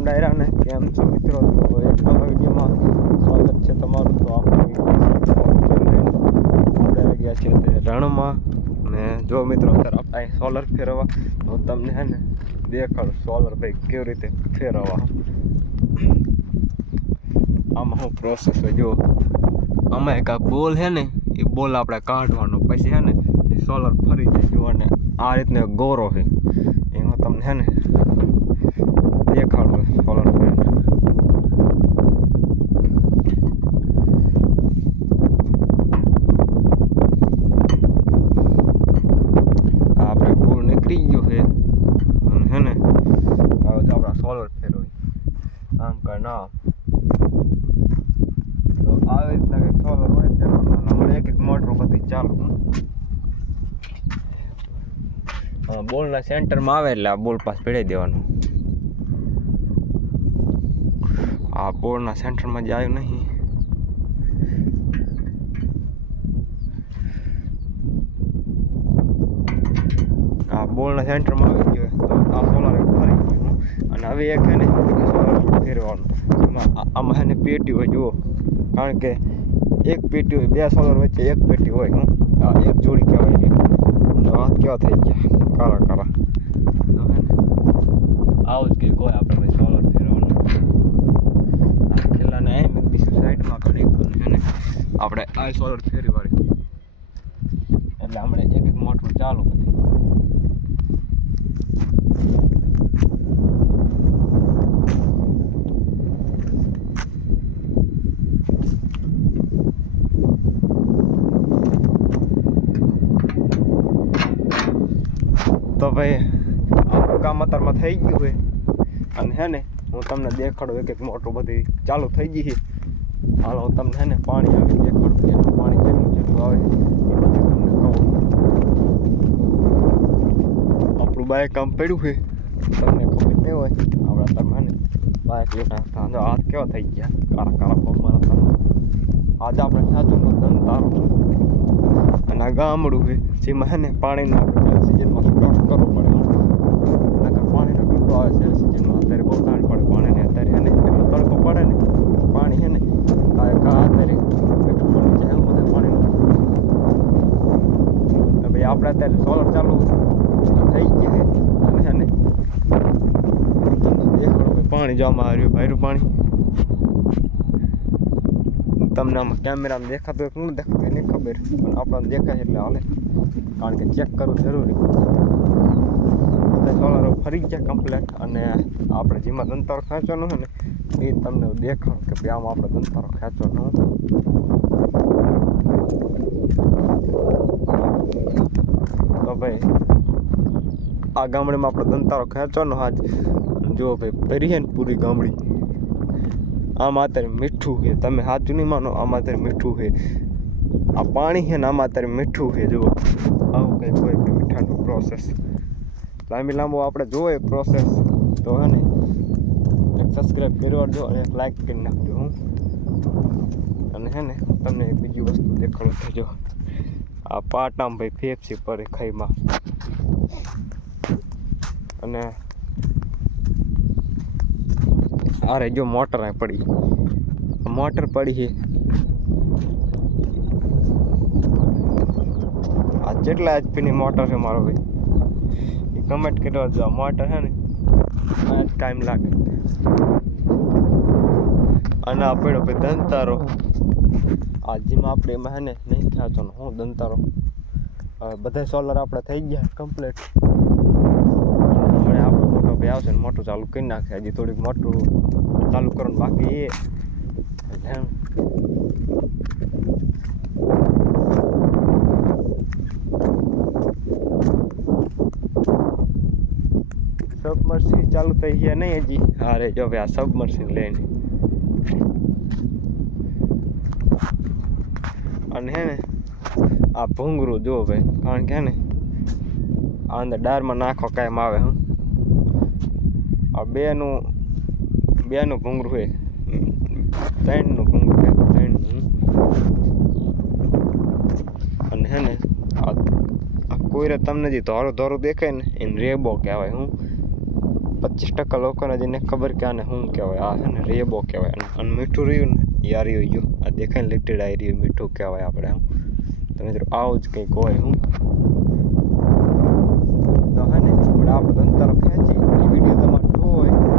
રામ ડાયરા ને કેમ છો મિત્રો? તો એક નવા વિડીયોમાં સ્વાગત છે તમારું. તો આપણે ગયા છે તે રણમાં ને જો મિત્રો અત્યારે આપણે સોલર ફેરવવા તો તમને હે ને દેખાડું સોલર ભાઈ કેવી રીતે ફેરવવા. આમાં શું પ્રોસેસ હોય જો, આમાં એક આ બોલ છે ને એ બોલ આપણે કાઢવાનો, પછી છે ને એ સોલર ફરી જાય જો, અને આ રીતનો ગોરો છે એમાં તમને છે ને દેખાડો સોલર ફરીને. આપણે બોલ નીકળી ગયો છે અને છે ને હવે જો આપણા સોલર ફેરવી આમ કર ના તો આવી રીતના કંઈક સોલર હોય ફેરવાનું. હમણાં એક મોટર બધી ચાલુ બોલના સેન્ટરમાં આવે એટલે આ બોલ પાસ ભેળવી દેવાનું. આ બોલના સેન્ટરમાં જ આવ્યું નહીં. આ બોલના સેન્ટરમાં આવી ગયો તો આ સોલાર ફરી ગયું. અને હવે એક છે ને સોલાર ફેરવાનું. આમાં છે ને પેટી હોય જુઓ, કારણ કે એક પેટી હોય, બે સોલર વચ્ચે એક પેટી હોય. આ એક જોડી કહેવાય છે. હાથ કેવા થઈ ગયા કાળા કાળા. તો હે ને આવું જ કંઈક હોય આપણે સોલર ફેરવાનું. આ ખેલાને એમ એક બીજી સાઈડમાં ઘણી છે ને આપણે આ સોલર ફેરી વાળી એટલે આપણે એક એક મોટર ચાલુ બધી. તો ભાઈ આપણું કામ અત્યારમાં થઈ ગયું હોય અને હે ને હું તમને દેખાડું એક એક મોટર બધી ચાલુ થઈ ગઈ છે. હાલો હું તમને હે ને પાણી આવી દેખાડું કે પાણી જેટલું જેટલું આવે એ બધું તમને કહું. આપણું બાઇક કામ પડ્યું છે તમને ખબર નહીં હોય. આપણા તમે હે ને બાઇક લેતા હાથ કેવા થઈ ગયા કાળા કાળા પગમાં હતા. આજે આપણે સાચું દંતારો અને આ ગામડું છે જેમાં હે ને પાણીના સિઝનમાં સ્ટોક કરવો પડે. પાણીનો પીપો આવે છે સિઝનમાં, અત્યારે બહુ ધાણ પડે પાણીને. અત્યારે હે ને એટલો તડકો પડે ને પાણી હે ને અત્યારે બેઠું પડી જાય એવું બધું પાણીનું. ભાઈ આપણે અત્યારે સોલર ચાલુ થઈ ગયા છે અને હે ને તમને દેખાડો પાણી જવામાં આવ્યું ભાઈરું પાણી. તમને આમાં કેમેરામાં દેખાતું હોય કે ન દેખાતું હોય નહીં ખબર, પણ આપણને દેખાય એટલે હાલે, કારણ કે ચેક કરવું જરૂરી. બધા સોલર ફરી ગયા કમ્પ્લેટ અને આપણે જેમાં દંતારો ખેંચવાનો હોય ને એ તમને દેખાડું કે ભાઈ આમાં આપણે દંતારો ખેંચવાનો. તો ભાઈ આ ગામડીમાં આપણે દંતારો ખેંચવાનો આજ જો ભાઈ ભરી છે ને પૂરી ગામડી. આમાં અત્યારે મીઠું છે, તમે સાચું નહીં માનો, આમાં અત્યારે મીઠું છે. આ પાણી છે ને આમાં અત્યારે મીઠું છે. જુઓ આવું કંઈક હોય કે મીઠાનું પ્રોસેસ લાંબો આપણે જોઈએ પ્રોસેસ. તો હે ને એક સબસ્ક્રાઈબ કરી દો અને એક લાઈક કરી નાખજો. અને હે ને તમને એક બીજી વસ્તુ દેખાડું થજો. આ પાટામાં ભાઈ ફેફસી પડે ખાઈમાં અને અરે જો મોટર પડી, મોટર પડી છે. આ કેટલા એચપીની મોટર છે મારો ભાઈ એ કમેન્ટ કર્યો જો. આ મોટર છે ને આ જ ટાઈમ લાગે. અને આ પડ્યો ભાઈ દંતારો. આ જેમાં આપણે એમાં છે ને નહીં ખેંચવાનો હું દંતારો. હવે બધા સોલર આપણે થઈ ગયા કમ્પ્લીટ. હમણાં આપણો મોટો ભાઈ આવશે ને મોટર ચાલુ કરી નાખશે. હજી થોડીક મોટર ચાલુ કરવાનું બાકી એ સબમર્સિન ચાલુ થઈ ગયા નહીં હજી. અરે જો ભાઈ આ સબમર્સિન લઈને અને હે ને આ ભૂંગરું જુઓ ભાઈ, કારણ કે હે ને આ અંદર ડારમાં નાખો કાયમ આવે. આ બેનું ભૂંગરું છે, ત્રણનું ભૂંગરું છે, ત્રણનું. અને હે ને આ કોઈરે તમને જે ધોરું ધોરું દેખાય ને એને રેબો કહેવાય. 25% લોકોને જેને ખબર કે આને શું કહેવાય. આ છે ને રેબો કહેવાય. અને મીઠું રહ્યું ને યાર રહ્યું આ દેખાય ને લીટેડ આવી રહ્યું મીઠું કહેવાય આપણે. તો મિત્રો આવું જ કંઈક હોય. હું તો હે ને આપણે આપણો દંતારો ખેંચી એ વિડીયો તમારે જોવો હોય